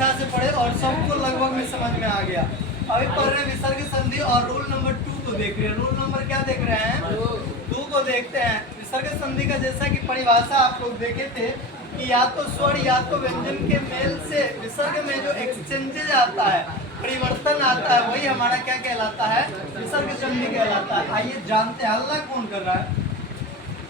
अच्छा से पढ़े और सबको लगभग में समझ में आ गया। अभी पढ़ रहे हैं विसर्ग संधि और रूल नंबर 2 को देख रहे हैं। रूल नंबर क्या देख रहे हैं? 2 को देखते हैं। विसर्ग संधि का जैसा कि परिभाषा आप लोग देखे थे कि या तो स्वर या तो व्यंजन के मेल से विसर्ग में जो एक्सचेंजेज आता है, परिवर्तन आता है, वही हमारा क्या कहलाता है? विसर्ग संधि कहलाता है। आइए जानते हैं। हल्ला कौन कर रहा है?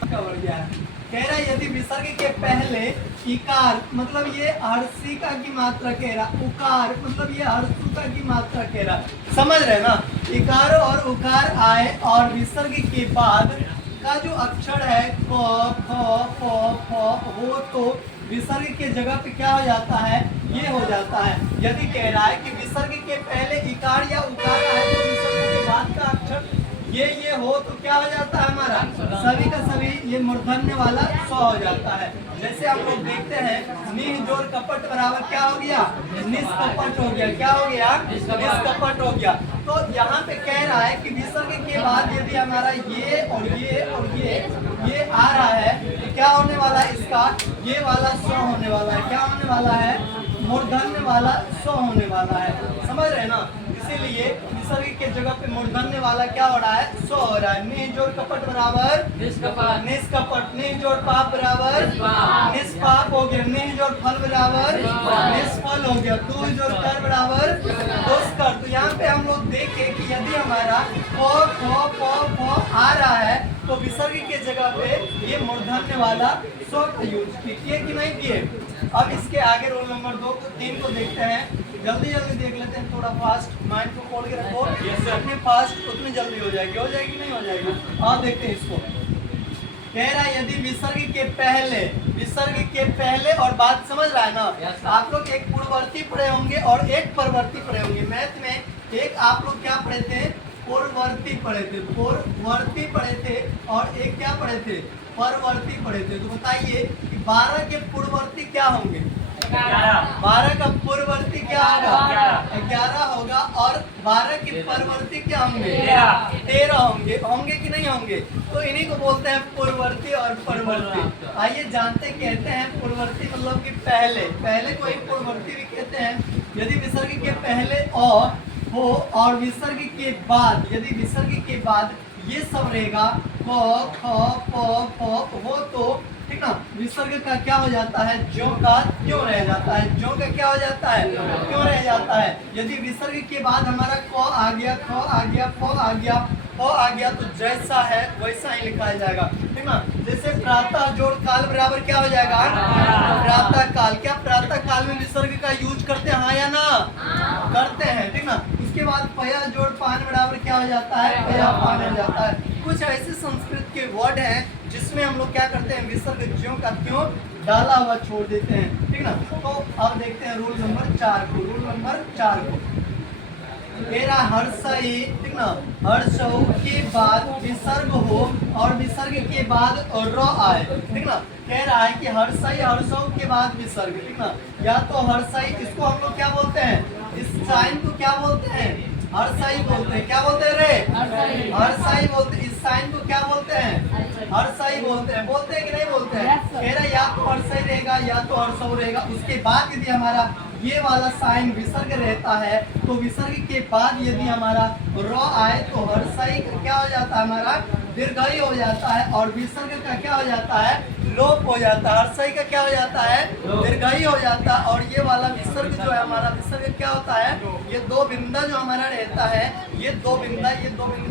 बढ़ गया है। कह रहा है यदि विसर्ग के पहले इकार मतलब ये हर्षिका की मात्रा कह रहा, उकार मतलब ये हर्षुका की मात्रा कह रहा, समझ रहे ना? इकार और उकार आए और विसर्ग के बाद का जो अक्षर है क ख फ हो तो विसर्ग के जगह पे क्या हो जाता है? ये हो जाता है। यदि कह रहा है कि विसर्ग के पहले इकार या उकार आए तो विसर्ग के बाद का अक्षर ये हो तो क्या हो जाता है? हमारा सभी का सभी ये मूर्धन्य वाला स हो जाता है। जैसे हम लोग देखते हैं निह जोड़ कपट बराबर क्या हो गया? निष्कपट हो गया। क्या हो गया? निष्कपट हो गया। तो यहाँ पे कह रहा है कि विसर्ग के बाद यदि हमारा ये और ये और ये आ रहा है तो क्या होने वाला है? इसका ये वाला स होने वाला है। क्या होने वाला है? मूर्धन्य वाला स होने वाला है। समझ रहे ना? इसीलिए विसर्ग के जगह पे मूर्धन्य वाला क्या हो रहा है? सो हो रहा है। निह जोड़ कपट बराबर निष्कपट। निह जोड़ पाप बराबर निष्पाप हो गया। निह जोड़ फल बराबर निष्फल हो गया। तू जोड़ कर बराबर दुष्कर। तो यहाँ पे हम लोग देखें कि यदि हमारा प आ रहा है तो विसर्ग के जगह पे ये मूर्धन्य वाला सो का यूज किए कि नहीं किए? अब इसके आगे रोल नंबर 2 को 3 को देखते हैं। जल्दी देख लेते हैं, थोड़ा फास्ट माइंड को खोल के रखो। जितने फास्ट उतनी जल्दी हो जाएगी नहीं हो जाएगी? हाँ देखते हैं इसको। कह रहा है यदि विसर्ग के पहले और बाद, समझ रहा है ना? आप लोग एक पूर्ववर्ती पढ़े होंगे और एक परवर्ती पढ़े होंगे। मैथ में एक आप लोग क्या पढ़े थे? पूर्ववर्ती पढ़े थे और एक क्या पढ़े थे? परवर्ती पढ़े थे। तो बताइए कि 12 के पूर्ववर्ती क्या होंगे? 12 का पूर्ववर्ती क्या होगा? 11 होगा। और 12 के परवर्ती क्या होंगे? 13 होंगे कि नहीं होंगे? तो इन्हीं को बोलते हैं पूर्ववर्ती और परवर्ती। आइए जानते कहते हैं पूर्ववर्ती मतलब कि पहले को ही पूर्ववर्ती भी कहते हैं। यदि विसर्ग के पहले और हो और विसर्ग के बाद, यदि विसर्ग के बाद ये सब रहेगा क ख प हो तो ठीक ना, विसर्ग का क्या हो जाता है? ज्यों का क्यों रह जाता है। ज्यों का क्या हो जाता है? क्यों रह जाता है। यदि विसर्ग के बाद हमारा क आ गया, ख आ गया, फ आ गया, प आ गया तो जैसा है वैसा ही लिखा जाएगा। ठीक ना? जैसे प्रातः जोड़ काल बराबर क्या हो जाएगा? प्रातः काल। क्या प्रातः काल में विसर्ग का यूज करते हैं? हाँ या ना? करते हैं। ठीक ना? उसके बाद पया जोड़ पान बराबर क्या हो जाता है? पया पान हो जाता है। कुछ ऐसे संस्कृत के वर्ड हैं जिसमें हम लोग क्या करते हैं? विसर्ग ज्यों का त्यों डाला हुआ छोड़ देते हैं। ठीक ना? तो अब देखते हैं रूल नंबर 4 को। रूल नंबर 4 को मेरा हर्षई, ठीक ना, हर्षऊ के बाद विसर्ग हो और विसर्ग के बाद र आए। ठीक ना? कह रहा है कि हर्षई हर्षऊ के बाद विसर्ग। ठीक ना? या तो हर्षई, इसको हम लोग क्या बोलते हैं? इस साइन को क्या बोलते हैं? हर्षई बोलते हैं। क्या बोलते हैं रे? हर्षई बोलते हैं। इस साइन को क्या बोलते हैं? हर्षई बोलते हैं। बोलते हैं कि नहीं बोलते हैं? कह रहा है या तो हर्षई रहेगा या तो हर्षऊ रहेगा। उसके बाद यदि हमारा ये वाला साइन विसर्ग रहता है तो विसर्ग के बाद यदि हमारा र आए तो हर्षई क्या हो जाता है? हमारा दीर्घई हो जाता है। और विसर्ग का क्या हो जाता है? लोप हो जाता है। हर्षई का क्या हो जाता है? दीर्घई हो जाता है। और ये वाला विसर्ग जो है हमारा, विसर्ग क्या होता है? ये दो बिंदा जो हमारा रहता है, ये दो बिंदा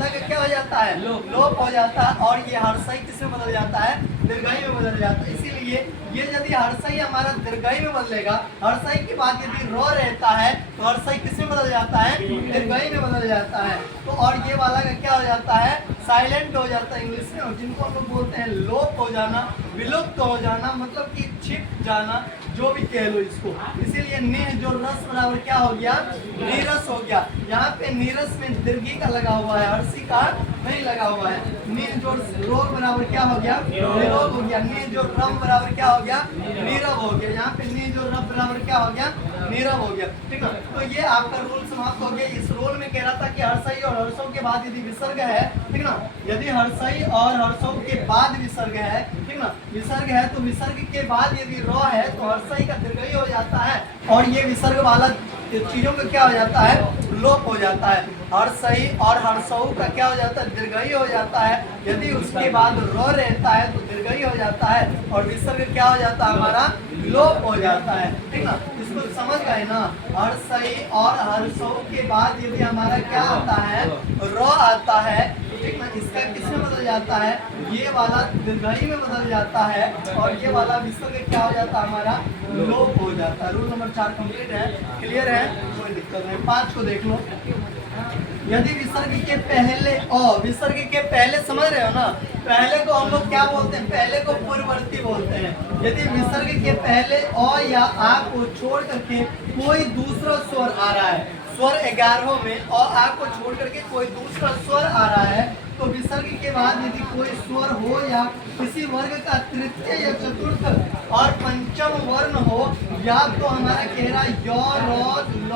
का क्या हो जाता है? लोप हो जाता है। और ये हर्षई किसमें बदल जाता है? दीर्घई में बदल जाता है। इसीलिए ये यदि हर्षई हमारा दीर्घई में बदलेगा, हर्षई के बाद यदि रो रहता है तो हर्षई किसमें बदल जाता है? दीर्घई में बदल जाता है। तो और ये वाला का क्या हो जाता है? साइलेंट हो जाता है इंग्लिश में, जिनको हम लोग बोलते हैं लोप हो जाना, विलुप्त हो जाना, मतलब कि छिप जाना, जो भी कह लो इसको। इसीलिए निह जो रस बराबर क्या हो गया? नीरस हो गया। यहाँ पे नीरस में दीर्घी का लगा हुआ है, हर्षी का नहीं लगा हुआ है। निह जो रोग बराबर क्या हो गया? निरोग हो गया। निह जो रम बराबर क्या हो गया? नीरव हो गया। यहाँ पे निह जो रब बराबर क्या हो गया? नीरव हो गया। ठीक है? तो ये आपका रूल समाप्त हो गया। इस रूल में कह रहा था कि हर्षई और हर्षों के बाद यदि विसर्ग है, ठीक ना, यदि हर्षई और हर्षों के बाद विसर्ग है, ठीक ठीक ना। विसर्ग है तो विसर्ग के बाद यदि र है तो हर्षई का दीर्घई हो जाता है और ये विसर्ग वाला चीजों का क्या हो जाता है, लोप हो जाता है। हर्षई और हर्षऊ का क्या हो जाता है, दीर्घई हो जाता है। यदि उसके बाद रो रहता है तो दीर्घई हो जाता है और विसर्ग क्या हो जाता है, हमारा लोप हो जाता है, ठीक ना। इसको समझ गए ना। हर्षई और हर्षऊ के बाद यदि हमारा क्या आता है, रो आता है, ठीक ना, इसका किसमें बदल जाता है, ये वाला दीर्घई में बदल जाता है और ये वाला विसर्ग क्या हो जाता है, हमारा लोप हो जाता है। रूल नंबर 4 कंप्लीट है, क्लियर है, कोई दिक्कत नहीं। 5 को देख लो। यदि विसर्ग के पहले विसर्ग के पहले, समझ रहे हो ना, पहले को हम लोग क्या बोलते हैं, पहले को पूर्ववर्ती बोलते हैं। यदि विसर्ग के पहले या आ को छोड़ करके कोई दूसरा स्वर आ रहा है, स्वर 11 में आ को छोड़ करके कोई दूसरा स्वर आ रहा है, तो विसर्ग के बाद यदि कोई स्वर हो या किसी वर्ग का तृतीय या चतुर्थ और पंचम वर्ण हो, या तो हमारा कह रहा य, र, ल,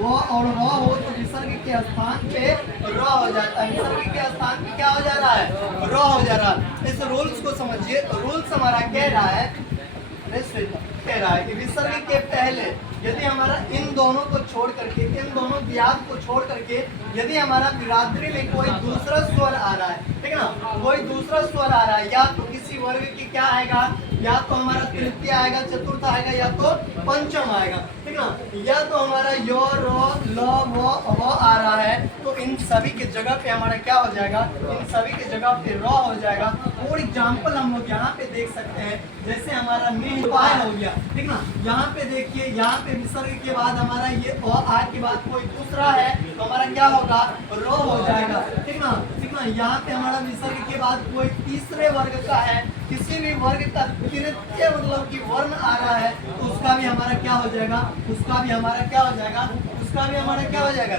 व और व हो, तो विसर्ग के स्थान पे र हो जाता है। विसर्ग के स्थान पे क्या हो जा रहा है, र हो जा रहा है। इस रूल्स को समझिए। रूल्स हमारा कह रहा है कि विसर्ग के पहले यदि हमारा इन दोनों को छोड़ करके, इन दोनों व्याप को छोड़ करके यदि हमारा बिरादरी में कोई दूसरा स्वर आ रहा है, ठीक है ना, कोई दूसरा स्वर आ रहा है, या तो किसी वर्ग की क्या आएगा, या तो हमारा तृतीय आएगा, चतुर्थ आएगा, या तो पंचम आएगा, ठीक ना, या तो हमारा यो, रो, ल, व आ रहा है, तो इन सभी के जगह पे हमारा क्या हो जाएगा, इन सभी के जगह पे र हो जाएगा। और एग्जाम्पल हम लोग यहाँ पे देख सकते हैं, जैसे हमारा निपाय हो गया, ठीक ना। यहाँ पे देखिए, यहाँ पे विसर्ग के बाद हमारा ये आ के बाद कोई दूसरा है तो हमारा क्या होगा, रो हो जाएगा, ठीक ना, ठीक ना। यहाँ पे हमारा विसर्ग के बाद कोई तीसरे वर्ग का है, किसी भी वर्ग का तृतीय मतलब कि वर्ण आ रहा है, तो उसका भी हमारा क्या हो जाएगा, उसका भी हमारा क्या हो जाएगा, उसका भी हमारा क्या हो जाएगा,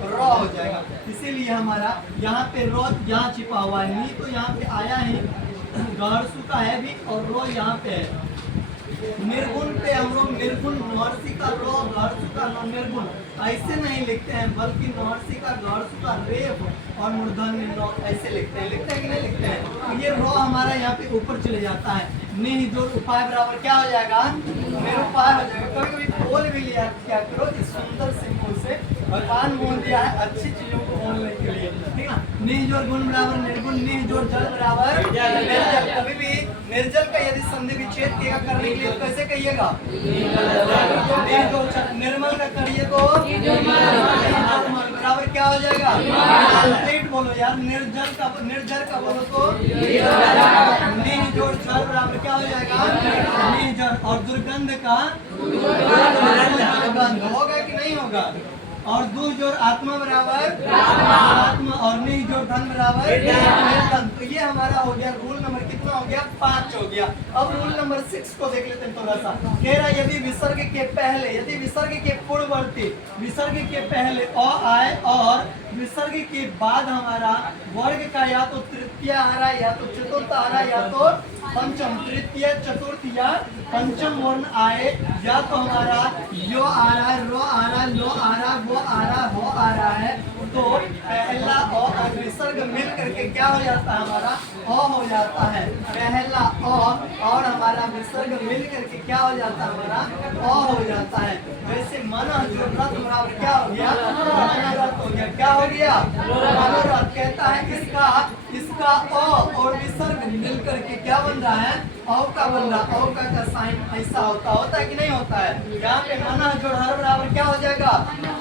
रो हो जाएगा। इसीलिए हमारा यहाँ पे रो यहाँ छिपा हुआ है, नी तो यहाँ पे आया है, गहरसु का है भी, और रो यहाँ पे है। निर्गुण पे हम लोग निर्गुण महर्षि का रो, गहरसु का निर्गुण ऐसे नहीं लिखते हैं, बल्कि महर्षि का गहरसु का रेप और मूर्धन्य रो ऐसे लिखते हैं। लिखते हैं कि नहीं लिखते हैं? तो ये रो हमारा यहाँ पे ऊपर चले जाता है। निह जो उपाय बराबर क्या हो जाएगा, निरुपाय हो जाएगा। कभी कभी बोल भी लिया क्या करो इस सुंदर सिंपल से, भगवान बोल दिया है अच्छी चीजों को बोलने के लिए, ठीक ना। निह जोड़ गुण बराबर निर्गुण, निह जोड़ जल बराबर निर्जल। कभी भी निर्जल का यदि संधि विच्छेद किया करने के लिए तो कैसे कहिएगा, निर्मल का करिए तो बराबर क्या हो जाएगा, कंप्लीट बोलो यार। निर्जल का बोलो तो निह जोड़ जल बराबर क्या हो जाएगा, निह जल। और दुर्गंध का दुर्गंध होगा कि नहीं होगा। और दू जोड़ आत्मा बराबर आत्मा, और निह जोड़ धन बराबर धन। तो ये हमारा हो गया रूल नंबर कितना हो गया, 5 हो गया। अब रूल नंबर 6 को देख लेते हैं थोड़ा सा। कह रहा यदि विसर्ग के पहले, यदि विसर्ग के पूर्ववर्ती, विसर्ग के पहले अ आए और विसर्ग के बाद हमारा वर्ग का या तो तृतीय आ रहा है, या तो चतुर्थ आ रहा है, या तो पंचम, तृतीय चतुर्थ या पंचम वर्ण आए, या तो हमारा यो आ रहा है, रो आ रहा है, लो आ रहा है, वो आ रहा है, हो आ रहा है, तो पहला और विसर्ग मिल करके क्या हो जाता है, हमारा अ हो जाता है। पहला और हमारा विसर्ग मिल करके क्या हो जाता है, हमारा अ हो जाता है। वैसे मन जो रथ बराबर क्या हो गया, मनोरथ हो गया। क्या हो गया, मनोरथ। कहता है इसका अ और विसर्ग मिल करके क्या बन रहा है, औ का बन रहा है। औ का साइन ऐसा होता है कि नहीं होता है। यहाँ पे मना जोड़ हर बराबर क्या हो जाएगा,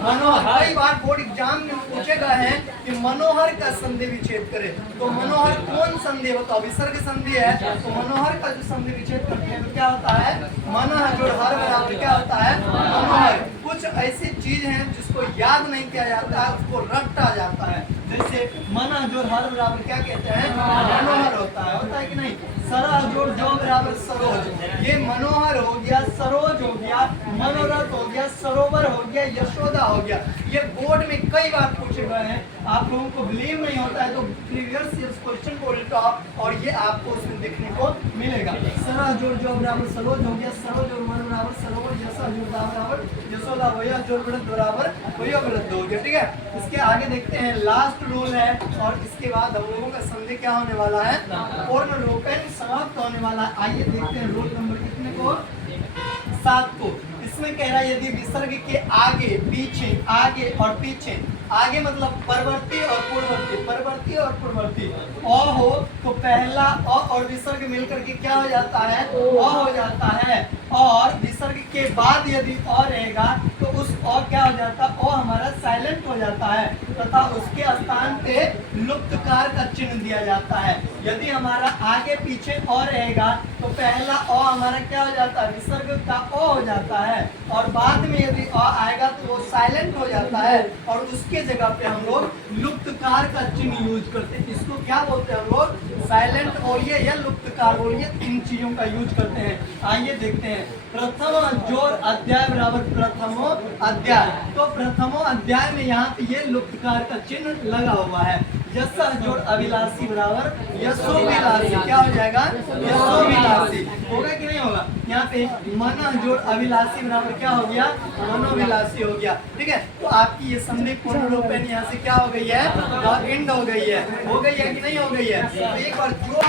मनोहर। कई बार बोर्ड एग्जाम में पूछे गए हैं कि मनोहर का संधि विच्छेद करे, तो मनोहर कौन संधि होता है, विसर्ग संधि है, तो मनोहर का जो संधि विच्छेद करते हैं तो क्या होता है, मना जोड़ हर बराबर क्या होता है, मनोहर। कुछ ऐसी चीज है जिसको याद नहीं किया जाता है, उसको रटा जाता है। जैसे मना जोड़ हर बराबर क्या कहते हैं, मनोहर होता है कि नहीं। सरा जोड़ जो बराबर सरोज, ये मनोहर हो गया, सरोज हो गया, मनोरथ हो गया, सरोवर हो गया, यशोदा हो गया। ये बोर्ड में कई बार पूछे गए हैं आप लोगों को बिलीव नहीं होता है तो प्रीवियस ईयर्स क्वेश्चन को उल्टा और ये आपको उसमें देखने को मिलेगा। सरा जोड़ जो बराबर सरोज हो गया, सरोज और मन बराबर सरोवर, यशा जोड़ दा बराबर यशोदा, वही जोड़ बढ़त बराबर वही बढ़त हो गया। ठीक है, इसके आगे देखते हैं लास्ट रूल है और इसके बाद हम लोगों का संधि क्या होने वाला है, पूर्ण रूपेण समाप्त होने वाला है। आइए देखते हैं रोल नंबर कितने को, 7 को। इसमें कह रहा है यदि विसर्ग के आगे पीछे, आगे और पीछे, आगे मतलब परवर्ती और पूर्ववर्ती, परवर्ती और पूर्ववर्ती अ हो तो पहला अ और विसर्ग मिलकर के क्या हो जाता है, अ हो जाता है। और विसर्ग के बाद यदि अ रहेगा तो उस अ क्या हो जाता है, अ हमारा साइलेंट हो जाता है तथा उसके स्थान पे लुप्तकार का चिन्ह दिया जाता है। यदि हमारा आगे पीछे अ रहेगा तो पहला अ हमारा क्या हो जाता है, विसर्ग का अ हो जाता है और बाद में यदि अ आएगा तो वो साइलेंट हो जाता है और उसके जगह पे हम लोग लुप्तकार का चिन्ह यूज करते हैं। इसको क्या बोलते हैं हम लोग, साइलेंट बोलिए या लुप्तकार बोलिए, इन चीजों का यूज करते हैं। आइए देखते हैं प्रथम जोड़ अध्याय बराबर प्रथमो अध्याय, तो प्रथमो अध्याय में यहाँ पे ये लुप्तकार का चिन्ह लगा हुआ है। यश जोड़ अभिलाषी बराबर यशोभिलाषी, क्या हो जाएगा, यशोभिलाषी होगा कि नहीं होगा। यहाँ पे मन जोड़ अभिलाषी बराबर क्या हो गया, मनोभिलाषी हो गया। ठीक है, तो आपकी ये संधि पूर्ण रूपेण यहाँ से क्या हो गई है, एंड हो गई है कि नहीं हो गई है। तो एक बार जो